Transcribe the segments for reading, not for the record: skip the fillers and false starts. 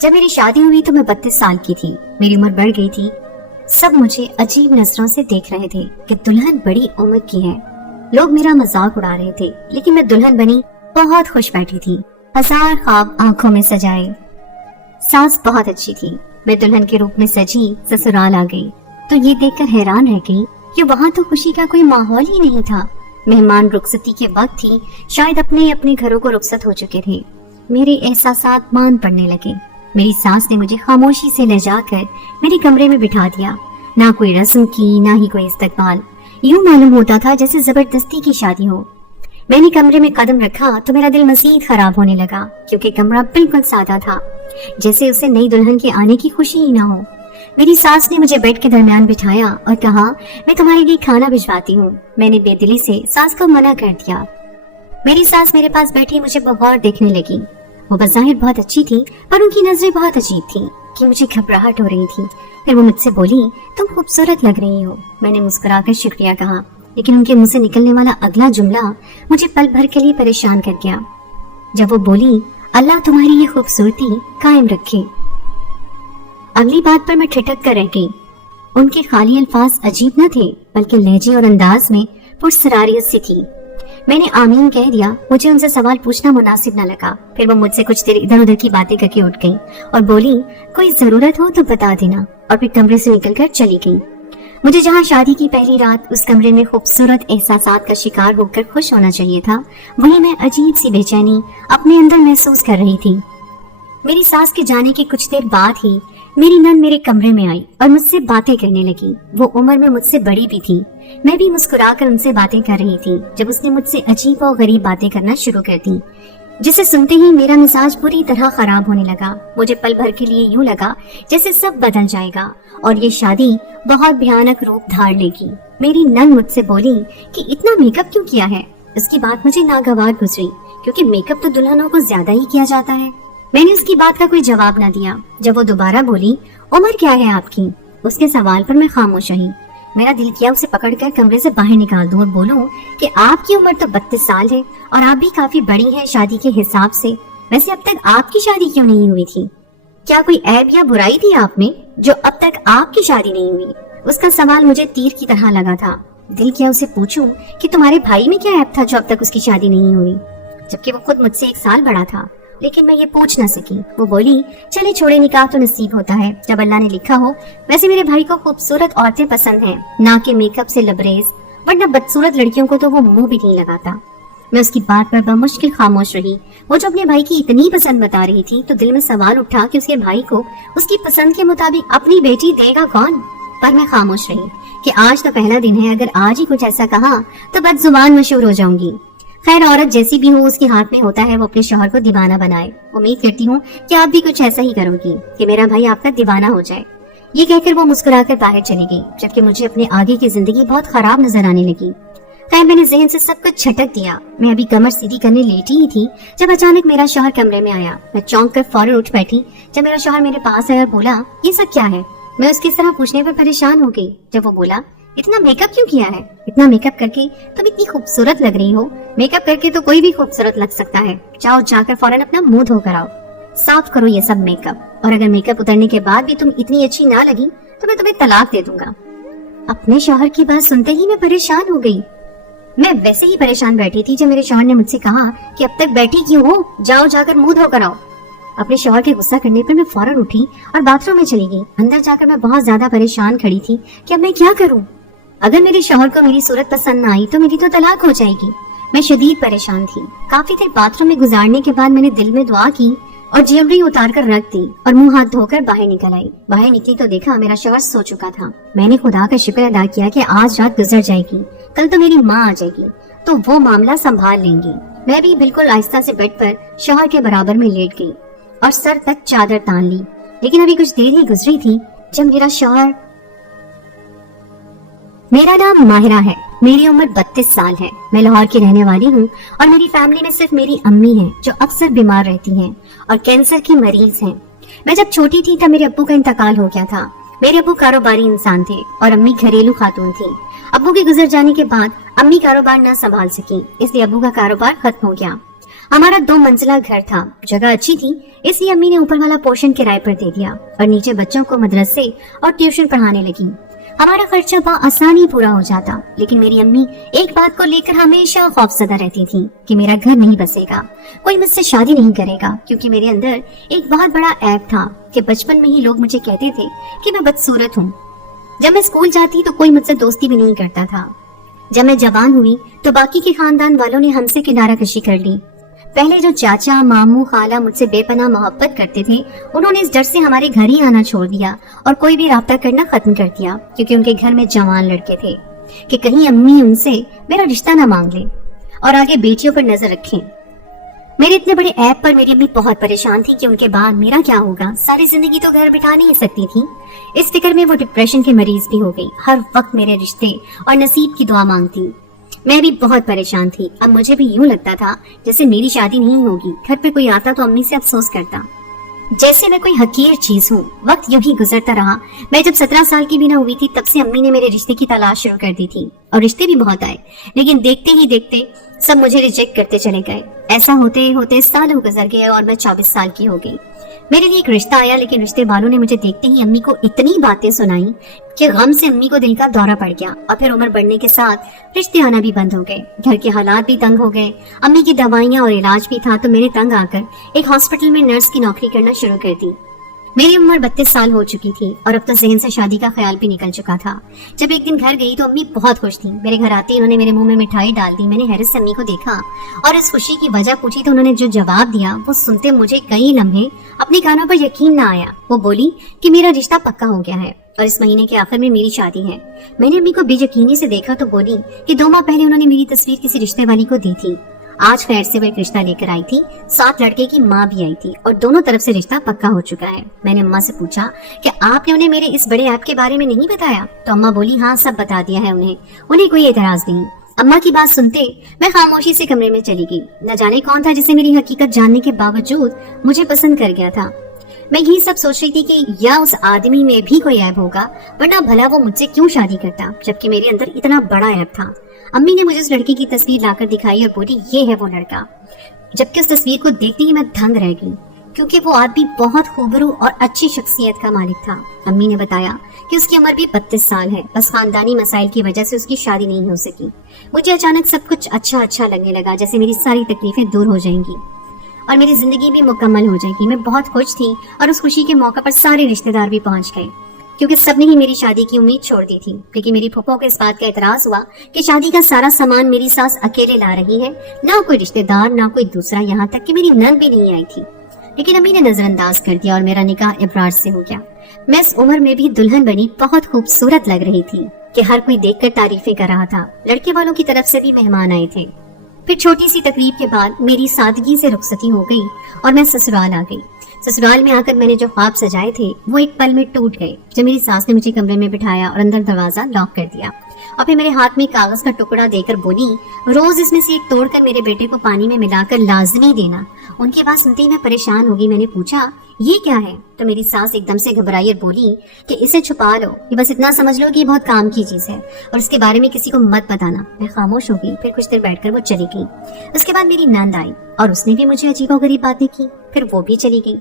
जब मेरी शादी हुई तो मैं 32 साल की थी। मेरी उम्र बढ़ गई थी। सब मुझे अजीब नजरों से देख रहे थे कि दुल्हन बड़ी उम्र की है। लोग मेरा मजाक उड़ा रहे थे, लेकिन मैं दुल्हन बनी बहुत खुश बैठी थी, हजार ख्वाब आंखों में सजाए। सास बहुत अच्छी थी। मैं दुल्हन के रूप में सजी ससुराल आ गई तो ये देखकर हैरान रह गई कि वहाँ तो खुशी का कोई माहौल ही नहीं था। मेहमान रुखसती के वक्त ही शायद अपने अपने घरों को रुखसत हो चुके थे। मेरे एहसासात मान पड़ने लगे। मेरी सास ने मुझे खामोशी से ले जाकर मेरे कमरे में बिठा दिया। ना कोई रस्म की, ना ही कोई इस्तकबाल। यूं मालूम होता था जैसे जबरदस्ती की शादी हो। मैंने कमरे में कदम रखा तो मेरा दिल मजीद खराब होने लगा, क्योंकि कमरा बिल्कुल सादा था, जैसे उसे नई दुल्हन के आने की खुशी ही ना हो। मेरी सास ने मुझे बेड के दरमियान बिठाया और कहा, मैं तुम्हारे लिए खाना भिजवाती हूँ। मैंने बेदिली से सास को मना कर दिया। मेरी सास मेरे पास बैठी मुझे बगौर देखने लगी। वो बज़ाहिर बहुत अच्छी थी, पर उनकी नजरें बहुत अजीब थी कि मुझे घबराहट हो रही थी। फिर वो मुझसे बोली, तुम खूबसूरत लग रही हो। मैंने मुस्कुराकर शुक्रिया कहा, लेकिन उनके मुंह से निकलने वाला अगला जुमला मुझे पल भर के लिए परेशान कर गया। जब वो बोली, अल्लाह तुम्हारी ये खूबसूरती कायम रखे। अगली बात पर मैं ठिठक कर रह गई। उनके खाली अल्फाज अजीब न थे, बल्कि लहजे और अंदाज में पुरसरारियत सी थी। मैंने आमीन कह दिया। मुझे उनसे सवाल पूछना मुनासिब न लगा। फिर वो मुझसे कुछ देर इधर उधर की बातें करके उठ गई और बोली, कोई जरूरत हो तो बता देना, और फिर कमरे से निकलकर चली गई। मुझे जहाँ शादी की पहली रात उस कमरे में खूबसूरत एहसासात का शिकार होकर खुश होना चाहिए था, वहीं मैं अजीब सी बेचैनी अपने अंदर महसूस कर रही थी। मेरी सास के जाने के कुछ देर बाद ही मेरी नंद मेरे कमरे में आई और मुझसे बातें करने लगी। वो उम्र में मुझसे बड़ी भी थी। मैं भी मुस्कुराकर उनसे बातें कर रही थी जब उसने मुझसे अजीब और गरीब बातें करना शुरू कर दी, जिसे सुनते ही मेरा मिजाज बुरी तरह खराब होने लगा। मुझे पल भर के लिए यूं लगा जैसे सब बदल जाएगा और ये शादी बहुत भयानक रूप धार लेगी। मेरी नंद मुझसे बोली कि इतना मेकअप क्यों किया है। उसकी बात मुझे नागवार गुजरी, क्योंकि मेकअप तो दुल्हनों को ज्यादा ही किया जाता है। मैंने उसकी बात का कोई जवाब न दिया। जब वो दोबारा बोली, उम्र क्या है आपकी, उसके सवाल पर मैं खामोश रही। मेरा दिल किया उसे पकड़कर कमरे से बाहर निकाल दूं और बोलूं कि आपकी उम्र तो 32 साल है और आप भी काफी बड़ी हैं शादी के हिसाब से। वैसे अब तक आपकी शादी क्यों नहीं हुई थी? क्या कोई ऐब या बुराई थी आप में जो अब तक आपकी शादी नहीं हुई? उसका सवाल मुझे तीर की तरह लगा था। दिल किया उसे पूछूं कि तुम्हारे भाई में क्या ऐब था जो अब तक उसकी शादी नहीं हुई, जबकि वो खुद मुझसे 1 साल बड़ा था। लेकिन मैं ये पूछ न सकी। वो बोली, चले छोड़े, निकाह तो नसीब होता है जब अल्लाह ने लिखा हो। वैसे मेरे भाई को खूबसूरत औरतें पसंद हैं, ना कि मेकअप से लबरेज, वरना बदसूरत लड़कियों को तो वो मुंह भी नहीं लगाता। मैं उसकी बात पर बमुश्किल खामोश रही। वो जो अपने भाई की इतनी पसंद बता रही थी तो दिल में सवाल उठा कि उसके भाई को उसकी पसंद के मुताबिक अपनी बेटी देगा कौन। पर मैं खामोश रही कि आज तो पहला दिन है, अगर आज ही कुछ ऐसा कहा तो बदजुबान मशहूर हो जाऊंगी। खैर, औरत जैसी भी हो उसके हाथ में होता है वो अपने शौहर को दीवाना बनाए। उम्मीद करती हूँ कि आप भी कुछ ऐसा ही करोगी कि मेरा भाई आपका दीवाना हो जाए। ये कहकर वो मुस्कुराकर बाहर चली गई, जबकि मुझे अपने आगे की जिंदगी बहुत खराब नजर आने लगी। खैर, मैंने जहन से सब कुछ झटक दिया। मैं अभी कमर सीधी करने लेटी ही थी जब अचानक मेरा शौहर कमरे में आया। मैं चौंक कर फौरन उठ बैठी जब मेरा शौहर मेरे पास आया और बोला, ये सब क्या है? मैं उसकी तरह पूछने पर परेशान हो गई। जब वो बोला, इतना मेकअप क्यों किया है? इतना मेकअप करके तुम इतनी खूबसूरत लग रही हो। मेकअप करके तो कोई भी खूबसूरत लग सकता है। जाओ, जाकर फौरन अपना मुंह धोकर आओ, साफ करो ये सब मेकअप, और अगर मेकअप उतरने के बाद भी तुम इतनी अच्छी ना लगी तो मैं तुम्हें तलाक दे दूंगा। अपने शौहर की बात सुनते ही मैं परेशान हो गई। मैं वैसे ही परेशान बैठी थी जब मेरे शौहर ने मुझसे कहा कि अब तक बैठी क्यों हो, जाओ जाकर मुंह धोकर आओ। अपने शौहर के गुस्सा करने पर मैं फौरन उठी और बाथरूम में चली गई। अंदर जाकर मैं बहुत ज्यादा परेशान खड़ी थी कि अब मैं क्या करूं। अगर मेरे शौहर को मेरी सूरत पसंद न आई तो मेरी तो तलाक हो जाएगी। मैं शदीद परेशान थी। काफी देर बाथरूम में गुजारने के बाद मैंने दिल में दुआ की और ज्वेलरी उतार कर रख दी और मुंह हाथ धोकर बाहर निकल आई। बाहर निकली तो देखा मेरा शौहर सो चुका था। मैंने खुदा का शुक्र अदा किया कि आज रात गुजर जाएगी, कल तो मेरी माँ आ जाएगी तो वो मामला संभाल लेंगी। मैं भी बिल्कुल आहिस्ता से बेड पर शौहर के बराबर में लेट गई और सर तक चादर तान ली। लेकिन अभी कुछ देर ही गुजरी थी जब मेरा शौहर। मेरा नाम माहिरा है। मेरी उम्र 32 साल है। मैं लाहौर की रहने वाली हूँ और मेरी फैमिली में सिर्फ मेरी अम्मी हैं जो अक्सर बीमार रहती हैं और कैंसर की मरीज हैं। मैं जब छोटी थी तब मेरे अब्बू का इंतकाल हो गया था। मेरे अब्बू कारोबारी इंसान थे और अम्मी घरेलू खातून थी। अब्बू के गुजर जाने के बाद अम्मी कारोबार न संभाल सकी, इसलिए अब्बू का कारोबार खत्म हो गया। हमारा 2 मंजिला घर था। जगह अच्छी थी, इसलिए अम्मी ने ऊपर वाला पोर्शन किराए पर दे दिया और नीचे बच्चों को मदरसे और ट्यूशन पढ़ाने लगी। हमारा खर्चा आसानी पूरा हो जाता, लेकिन मेरी अम्मी एक बात को लेकर हमेशा खौफजदा रहती थी कि मेरा घर नहीं बसेगा, कोई मुझसे शादी नहीं करेगा, क्योंकि मेरे अंदर एक बहुत बड़ा ऐब था कि बचपन में ही लोग मुझे कहते थे कि मैं बदसूरत हूँ। जब मैं स्कूल जाती तो कोई मुझसे दोस्ती भी नहीं करता था। जब मैं जवान हुई तो बाकी के खानदान वालों ने हमसे किनारा कशी कर ली। पहले जो चाचा, मामू, खाला मुझसे बेपनाह मोहब्बत करते थे, उन्होंने इस डर से हमारे घर ही आना छोड़ दिया और कोई भी राब्ता करना खत्म कर दिया, क्योंकि उनके घर में जवान लड़के थे कि कहीं अम्मी उनसे मेरा रिश्ता ना मांग ले और आगे बेटियों पर नजर रखें। मेरे इतने बड़े ऐब पर मेरी अम्मी बहुत परेशान थी कि उनके बाद मेरा क्या होगा। सारी जिंदगी तो घर बिठा नहीं सकती थी। इस फिक्र में वो डिप्रेशन के मरीज भी हो गई। हर वक्त मेरे रिश्ते और नसीब की दुआ मांगती। मैं भी बहुत परेशान थी। अब मुझे भी यूं लगता था जैसे मेरी शादी नहीं होगी। घर पे कोई आता तो अम्मी से अफसोस करता, जैसे मैं कोई हकीर चीज हूँ। वक्त यूं ही गुजरता रहा। मैं जब 17 साल की भी ना हुई थी, तब से अम्मी ने मेरे रिश्ते की तलाश शुरू कर दी थी और रिश्ते भी बहुत आए, लेकिन देखते ही देखते सब मुझे रिजेक्ट करते चले गए। ऐसा होते होते सालों गुजर गए और मैं 24 साल की हो गई। मेरे लिए एक रिश्ता आया, लेकिन रिश्ते वालों ने मुझे देखते ही अम्मी को इतनी बातें सुनाई कि गम से अम्मी को दिल का दौरा पड़ गया और फिर उम्र बढ़ने के साथ रिश्ते आना भी बंद हो गए। घर के हालात भी तंग हो गए। अम्मी की दवाइयां और इलाज भी था, तो मैंने तंग आकर एक हॉस्पिटल में नर्स की नौकरी करना शुरू कर दी। मेरी उम्र 32 साल हो चुकी थी और अब तो जहन से शादी का ख्याल भी निकल चुका था। जब एक दिन घर गई तो अम्मी बहुत खुश थी। मेरे घर आते ही उन्होंने मेरे मुंह में मिठाई डाल दी। मैंने हैरत से अम्मी को देखा और इस खुशी की वजह पूछी तो उन्होंने जो जवाब दिया वो सुनते मुझे कई लम्हे अपने कानों पर यकीन न आया। वो बोली कि मेरा रिश्ता पक्का हो गया है और इस महीने के आखिर में मेरी शादी है। मैंने अम्मी को बेयकीनी से देखा तो बोली कि 2 माह पहले उन्होंने मेरी तस्वीर किसी रिश्ते वाली को दी थी। आज खैर से वो एक रिश्ता लेकर आई थी। 7 लड़के की माँ भी आई थी और दोनों तरफ से रिश्ता पक्का हो चुका है। मैंने अम्मा से पूछा कि आपने उन्हें मेरे इस बड़े ऐप के बारे में नहीं बताया? तो अम्मा बोली हाँ, सब बता दिया है उन्हें कोई एतराज नहीं। अम्मा की बात सुनते मैं खामोशी से कमरे में चली गई। न जाने कौन था जिसे मेरी हकीकत जानने के बावजूद मुझे पसंद कर गया था। मैं यही सब सोच रही थी कि या उस आदमी में भी कोई ऐब होगा, वरना भला वो मुझसे क्यों शादी करता, जबकि मेरे अंदर इतना बड़ा ऐब था। अम्मी ने मुझे उस लड़के की तस्वीर लाकर दिखाई और बोली ये है वो लड़का। जबकि उस तस्वीर को देखते ही मैं दंग रह गई, क्योंकि वो आदमी बहुत खूबरू और अच्छी शख्सियत का मालिक था। अम्मी ने बताया कि उसकी उम्र भी 32 साल है, बस खानदानी मसाइल की वजह से उसकी शादी नहीं हो सकी। मुझे अचानक सब कुछ अच्छा लगने लगा, जैसे मेरी सारी तकलीफें दूर हो जाएंगी और मेरी जिंदगी भी मुकम्मल हो जाएगी। मैं बहुत खुश थी और उस खुशी के मौके पर सारे रिश्तेदार भी पहुंच गए, क्योंकि सबने ही मेरी शादी की उम्मीद छोड़ दी थी। लेकिन मेरी फूफो को इस बात का एतराज हुआ कि शादी का सारा सामान मेरी सास अकेले ला रही है, ना कोई रिश्तेदार ना कोई दूसरा, यहाँ तक कि मेरी नंद भी नहीं आई थी। लेकिन अम्मी ने नजरअंदाज कर दिया और मेरा निकाह इब्रार से हो गया। मैं इस उम्र में भी दुल्हन बनी बहुत खूबसूरत लग रही थी कि हर कोई देखकर तारीफें कर रहा था। लड़के वालों की तरफ से भी मेहमान आए थे। फिर छोटी सी तकरीब के बाद मेरी सादगी से रुखसती हो गई और मैं ससुराल आ गई। ससुराल में आकर मैंने जो ख्वाब सजाए थे वो एक पल में टूट गए जब मेरी सास ने मुझे कमरे में बिठाया और अंदर दरवाजा लॉक कर दिया और फिर मेरे हाथ में कागज का टुकड़ा देकर बोली रोज इसमें से एक तोड़कर मेरे बेटे को पानी में मिलाकर लाजमी देना। उनकी बात सुनते ही मैं परेशान हो गई। मैंने पूछा ये क्या है? तो मेरी सास एकदम से घबराई और बोली कि इसे छुपा लो, ये बस इतना समझ लो कि ये बहुत काम की चीज है और इसके बारे में किसी को मत बताना। मैं खामोश हो गई। फिर कुछ देर बैठकर वो चली गई। उसके बाद मेरी नंद आई और उसने भी मुझे अजीबोगरीब बातें की, फिर वो भी चली गई।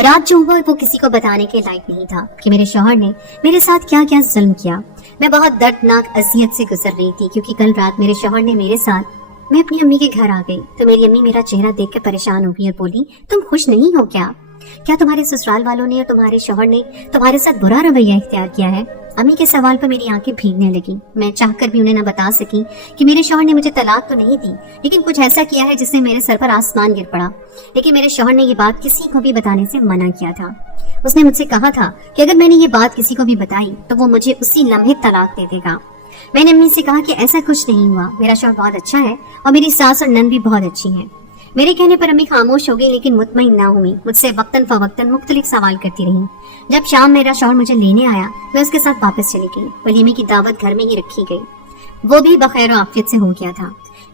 रात जो हुआ वो किसी को बताने के लायक नहीं था कि मेरे शौहर ने मेरे साथ क्या क्या जुल्म किया। मैं बहुत दर्दनाक अजियत से गुजर रही थी, क्योंकि कल रात मेरे शौहर ने मेरे साथ मैं अपनी अम्मी के घर आ गई तो मेरी अम्मी मेरा चेहरा देखकर परेशान हो गई और बोली तुम खुश नहीं हो क्या तुम्हारे ससुराल वालों ने और तुम्हारे शौहर ने तुम्हारे साथ बुरा रवैया इख्तियार किया है? अम्मी के सवाल पर मेरी आंखें भीगने लगी। मैं चाहकर भी उन्हें न बता सकी कि मेरे शौहर ने मुझे तलाक तो नहीं दी, लेकिन कुछ ऐसा किया है जिससे मेरे सर पर आसमान गिर पड़ा। लेकिन मेरे शौहर ने ये बात किसी को भी बताने से मना किया था। उसने मुझसे कहा था कि अगर मैंने ये बात किसी को भी बताई तो वो मुझे उसी लम्हे तलाक दे देगा। मैंने अम्मी से कहा कि ऐसा कुछ नहीं हुआ, मेरा शौहर बहुत अच्छा है और मेरी सास और नंद भी बहुत अच्छी है। मेरे कहने पर अम्मी खामोश हो गई, लेकिन मुतमईन ना हुई। मुझसे वक्तन फवक्तन मुख्तलिफ सवाल करती रही। जब शाम मेरा शौहर मुझे लेने आया मैं उसके साथ वापस चली गई। वलीमे की दावत घर में ही रखी गई, वो भी बखैर आफियत से हो गया था।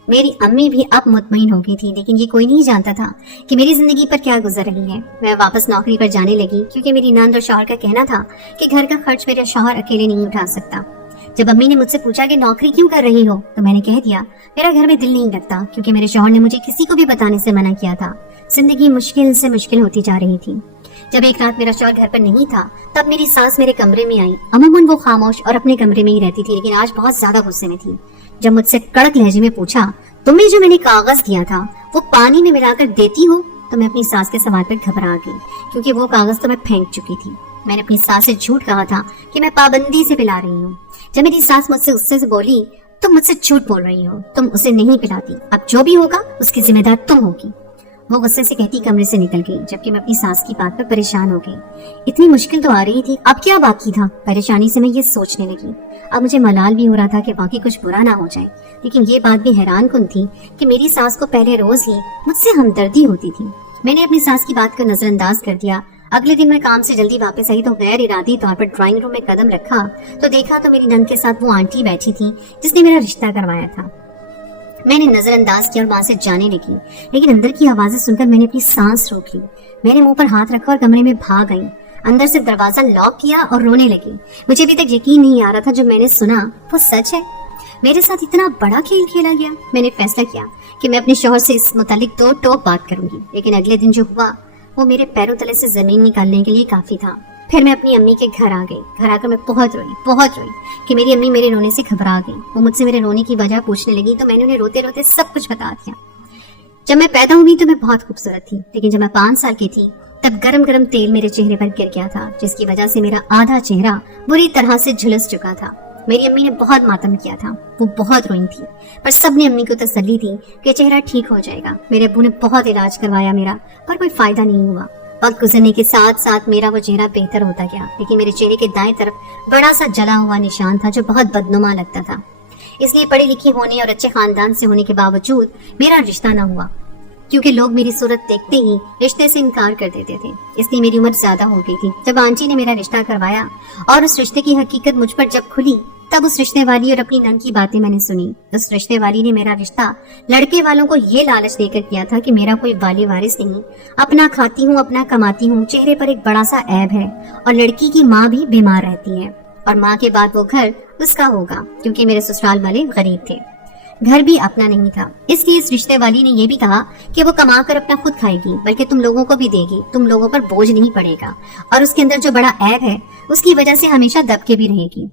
मेरी अम्मी भी अब मुतमईन हो गई थी, लेकिन ये कोई नहीं जानता था कि मेरी जिंदगी पर क्या गुजर रही है। मैं वापस नौकरी पर जाने लगी, क्योंकि मेरी नंद और शौहर का कहना था कि घर का खर्च मेरा शौहर अकेले नहीं उठा सकता। जब अम्मी ने मुझसे पूछा कि नौकरी क्यों कर रही हो, तो मैंने कह दिया मेरा घर में दिल नहीं लगता, क्योंकि मेरे शौहर ने मुझे किसी को भी बताने से मना किया था। जिंदगी मुश्किल से मुश्किल होती जा रही थी। जब एक रात मेरा शौहर घर पर नहीं था, तब मेरी सास मेरे कमरे में आई। अमूमन वो खामोश और अपने कमरे में ही रहती थी, लेकिन आज बहुत ज्यादा गुस्से में थी। जब मुझसे कड़क लहजे में पूछा, तुम्हें जो मैंने कागज दिया था वो पानी में मिलाकर देती हो, तो मैं अपनी सास के सवाल पर घबरा गई, क्योंकि वो कागज तो मैं फेंक चुकी थी। मैंने अपनी सास से झूठ कहा था कि मैं पाबंदी से पिला रही हूँ। जब मेरी सास मुझसे गुस्से से बोली, तुम मुझसे झूठ बोल रही हो, तुम उसे नहीं पिलाती, अब जो भी होगा उसकी जिम्मेदार तुम होगी। वो गुस्से से कहती कमरे से निकल गई, जबकि मैं अपनी सास की बात पर परेशान हो गई। इतनी मुश्किल तो आ रही थी, अब क्या बाकी था? परेशानी से मैं ये सोचने लगी। अब मुझे मलाल भी हो रहा था कि बाकी कुछ बुरा ना हो जाए, लेकिन ये बात भी हैरान कुन थी कि मेरी सास को पहले रोज ही मुझसे हमदर्दी होती थी। मैंने अपनी सास की बात को नजरअंदाज कर दिया। अगले दिन मैं काम से जल्दी वापस आई तो गैर इरादी तौर पर ड्राइंग रूम में कदम रखा तो देखा तो मेरी नंद के साथ वो आंटी बैठी थी जिसने मेरा रिश्ता करवाया था। मैंने नजरअंदाज किया और वहां से जाने लगी, लेकिन अंदर की आवाजें सुनकर मैंने अपनी सांस रोक ली। मैंने मुंह पर हाथ रखा और कमरे में भाग आई। अंदर से दरवाजा लॉक किया और रोने लगी। मुझे अभी तक यकीन नहीं आ रहा था जो मैंने सुना वो सच है। मेरे साथ इतना बड़ा खेल खेला गया। मैंने फैसला किया कि मैं अपने शौहर से इस मुतालिक तो टोक बात करूंगी, लेकिन अगले दिन जो हुआ वो मेरे पैरों तले से जमीन निकालने के लिए काफी था। फिर मैं अपनी अम्मी के घर आ गई। घर आकर मैं बहुत रोई कि मेरी अम्मी मेरे रोने से घबरा गई। वो मुझसे मेरे रोने की वजह पूछने लगी तो मैंने उन्हें रोते रोते सब कुछ बता दिया। जब मैं पैदा हुई तो मैं बहुत खूबसूरत थी, लेकिन जब मैं 5 साल की थी तब गरम गरम तेल मेरे चेहरे पर गिर गया था, जिसकी वजह से मेरा आधा चेहरा बुरी तरह से झुलस चुका था। मेरी अम्मी ने बहुत मातम किया था, वो बहुत रोई थी, पर सबने अम्मी को तसल्ली दी कि चेहरा ठीक हो जाएगा। मेरे अब्बू ने बहुत इलाज करवाया मेरा, पर कोई फायदा नहीं हुआ। वक्त गुजरने के साथ साथ मेरा वो चेहरा बेहतर होता गया, लेकिन मेरे चेहरे के दाएं तरफ बड़ा सा जला हुआ निशान था जो बहुत बदनुमा लगता था। इसलिए पढ़ी लिखी होने और अच्छे खानदान से होने के बावजूद मेरा रिश्ता न हुआ, क्योंकि लोग मेरी सूरत देखते ही रिश्ते से इनकार कर देते थे। इसलिए मेरी उम्र ज्यादा हो गई थी। जब आंटी ने मेरा रिश्ता करवाया और उस रिश्ते की हकीकत मुझ पर जब खुली, तब उस रिश्ते वाली और अपनी नन की बातें मैंने सुनी। उस रिश्ते वाली ने मेरा रिश्ता लड़के वालों को ये लालच देकर किया था कि मेरा कोई वाली वारिस नहीं, अपना खाती हूँ, अपना कमाती हूँ, चेहरे पर एक बड़ा सा ऐब है, और लड़की की माँ भी बीमार रहती है, और माँ के बाद वो घर उसका होगा, क्योंकि मेरे ससुराल वाले गरीब थे, घर भी अपना नहीं था। इसलिए इस रिश्ते वाली ने ये भी कहा कि वो कमा कर अपना खुद खाएगी, बल्कि तुम लोगों को भी देगी, तुम लोगों पर बोझ नहीं पड़ेगा, और उसके अंदर जो बड़ा ऐब है उसकी वजह से हमेशा दबके भी रहेगी।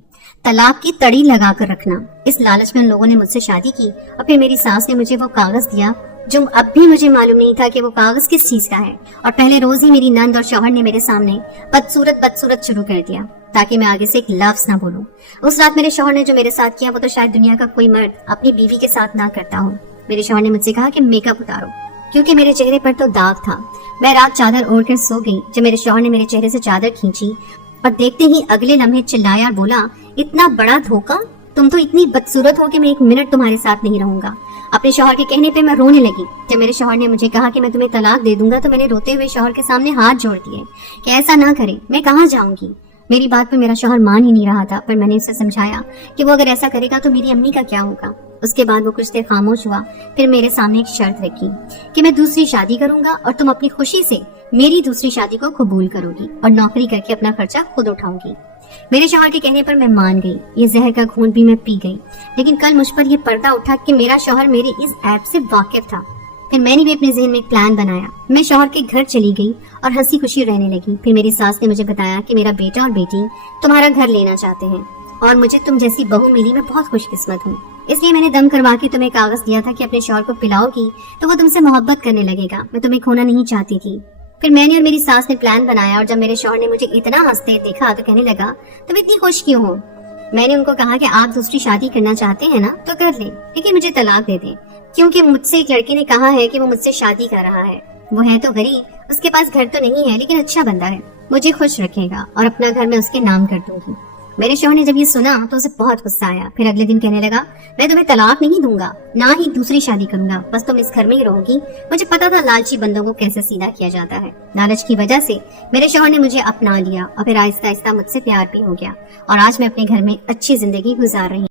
तलाक की तड़ी लगा कर रखना। इस लालच में उन लोगों ने मुझसे शादी की, और फिर मेरी सास ने मुझे वो कागज दिया जो अब भी मुझे मालूम नहीं था कि वो कागज किस चीज का है। और पहले रोज ही मेरी नंद और शौहर ने मेरे सामने बदसूरत शुरू कर दिया, ताकि मैं आगे से एक लफ्ज ना बोलूं। उस रात मेरे शौहर ने जो मेरे साथ किया वो तो शायद दुनिया का कोई मर्द अपनी बीवी के साथ ना करता हो। मेरे शौहर ने मुझसे कहा कि मेकअप उतारो, क्योंकि मेरे चेहरे पर तो दाग था। मैं रात चादर ओढ़ कर सो गई। जब मेरे शौहर ने मेरे चेहरे से चादर खींची और देखते ही अगले लम्हे चिल्लाया और बोला, इतना बड़ा धोखा, तुम तो इतनी बदसूरत हो कि मैं 1 मिनट तुम्हारे साथ नहीं रहूंगा। अपने शौहर के कहने पे मैं रोने लगी। जब मेरे शौहर ने मुझे कहा कि मैं तुम्हें तलाक दे दूंगा, तो मैंने रोते हुए शौहर के सामने हाथ जोड़ दिए कि ऐसा ना करे, मैं कहाँ जाऊंगी। मेरी बात पर मेरा शौहर मान ही नहीं रहा था, पर मैंने उसे समझाया कि वो अगर ऐसा करेगा तो मेरी अम्मी का क्या होगा। उसके बाद वो कुछ देर खामोश हुआ, फिर मेरे सामने एक शर्त रखी कि मैं दूसरी शादी करूंगा और तुम अपनी खुशी से मेरी दूसरी शादी को कबूल करोगी और नौकरी करके अपना खर्चा खुद उठाऊंगी। मेरे शौहर के कहने पर मैं मान गई। ये जहर का घूंट भी मैं पी गई, लेकिन कल मुझ पर यह पर्दा उठा कि मेरा शौहर मेरे इस ऐप से वाकिफ था। फिर मैंने भी अपने जहन में एक प्लान बनाया। मैं शौहर के घर चली गई और हंसी खुशी रहने लगी। फिर मेरी सास ने मुझे बताया कि मेरा बेटा और बेटी तुम्हारा घर लेना चाहते हैं, और मुझे तुम जैसी बहू मिली, मैं बहुत खुशकिस्मत हूँ। इसलिए मैंने दम करवा के तुम्हें कागज दिया था कि अपने शौहर को पिलाओगी तो वो तुमसे मोहब्बत करने लगेगा। मैं तुम्हें खोना नहीं चाहती थी। फिर मैंने और मेरी सास ने प्लान बनाया, और जब मेरे शौहर ने मुझे इतना हंसते देखा तो कहने लगा, तुम इतनी खुश क्यों हो? मैंने उनको कहा कि आप दूसरी शादी करना चाहते हैं ना तो कर लें, लेकिन मुझे तलाक दे दें, क्योंकि मुझसे एक लड़के ने कहा है कि वो मुझसे शादी कर रहा है। वो है तो गरीब, उसके पास घर तो नहीं है, लेकिन अच्छा बंदा है, मुझे खुश रखेगा और अपना घर मैं उसके नाम कर दूंगी। मेरे शौहर ने जब ये सुना तो उसे बहुत गुस्सा आया। फिर अगले दिन कहने लगा, मैं तुम्हें तलाक नहीं दूंगा, ना ही दूसरी शादी करूंगा, बस तुम इस घर में ही रहोगी। मुझे पता था लालची बंदों को कैसे सीधा किया जाता है। लालच की वजह से मेरे शौहर ने मुझे अपना लिया, और फिर आहिस्ता आहिस्ता मुझसे प्यार भी हो गया, और आज मैं अपने घर में अच्छी जिंदगी गुजार रही हूँ।